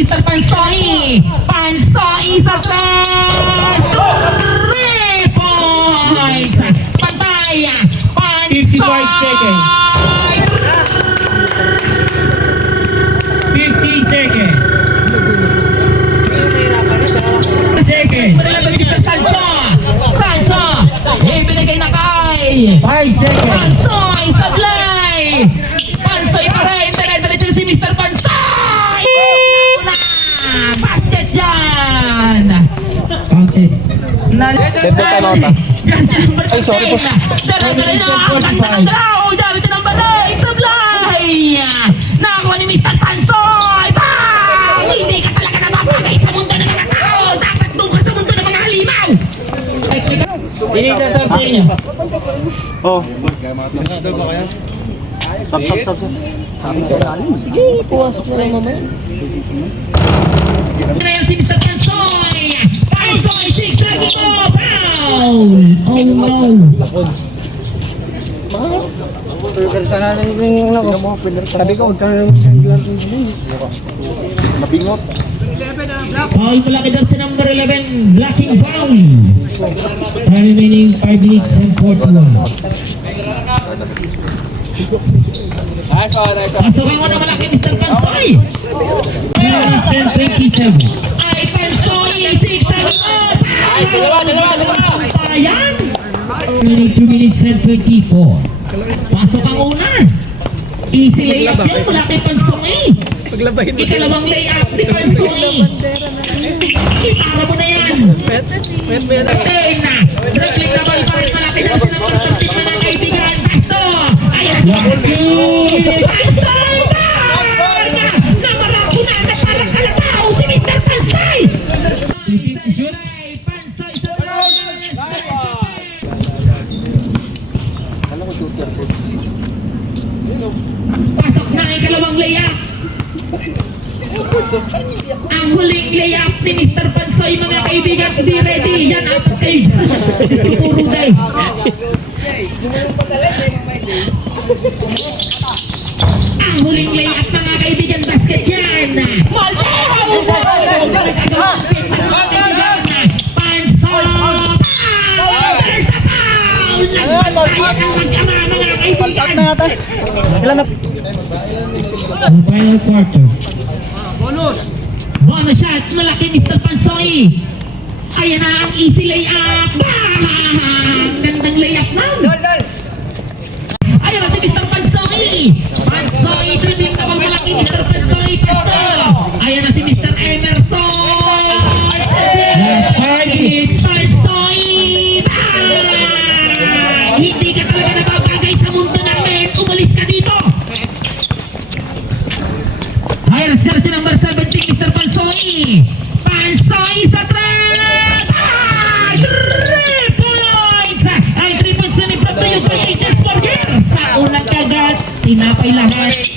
Mr. Pansoy. Pansoy sa 3 points. Pantay. Pansoy. 55 seconds. 50 seconds. Second. Sancho. Sancho. Ibinigay na kay 5 seconds. Pansoy Sablay. Pansoy pa rin. Dire-diretso si Mr. Pansoy. Na. Basket yan. Counted. Tempo time out, ah. Ay, sorry po. Dire-diretso. Ang ganda ng draw. Dami ng balay. Sablay. Nakakuha ni Mr. Pansoy. Bang! Hindi ka talaga napapagay sa mundo ng mga tao. Dapat doon ka sa mundo ng mga halimaw. Sino yung sasabi sa inyo? Oh. Sap. Sige, puwasok na lang mamaya. Ito na yan si Mr. Pansoy. Pansoy, 6 lagi mo. Foul. Oh no. Sabi ko, mabingot. Foul pala kay Dr. number 11. Blocking foul. Remaining 5 minutes and 41. Pasukin mo na malaki Mr. Pansoy. 27. Ay, Pansoy, 6 lagi mo. Ay, dalawa. Sampayan. Remaining 2 minutes and 24. Pasok ang una. Easy layup yan mula kay Pansoy. Ikalawang layup ni Pansoy. Itara mo na yan. Turn na. Dribbling na ball pa rin malaki na siya ng percentage na ng kaibigan. Pasto. Ayan. Pansoy ba? Namarako na na parang kalataw si Mr. Pansoy. Pansoy sa pasok na ang ikalawang layup. Ang huling layup ni Mr. Pansoy, mga kaibigan, hindi ready. Yan ang page. Siguro dahil. Ang huling layup, mga kaibigan, basket yan. Pansoy! There's a foul! Nagbantayan ang magkama, mga kaibigan. Final quarter. Bonus shot, malaki Mr. Pansoy. Ayan na ang easy layup. Bang! Gandang layup man. Ayan na si Mr. Pansoy. Pansoy, dribbling ka bang malaki Mr. Pansoy. Ayan na si Mr. Emerson. Last 5 minutes. Pansoy. Bang! Hindi ka talaga napapagay sa mundo namin. Umalis ka dito. Ayan, search number 17, Mr. Pansoy. Pansoy sa 3 points! Ay, 3 points na ni Patuyo kay Agents Borger. Sa unang kagat, tinapay lahat.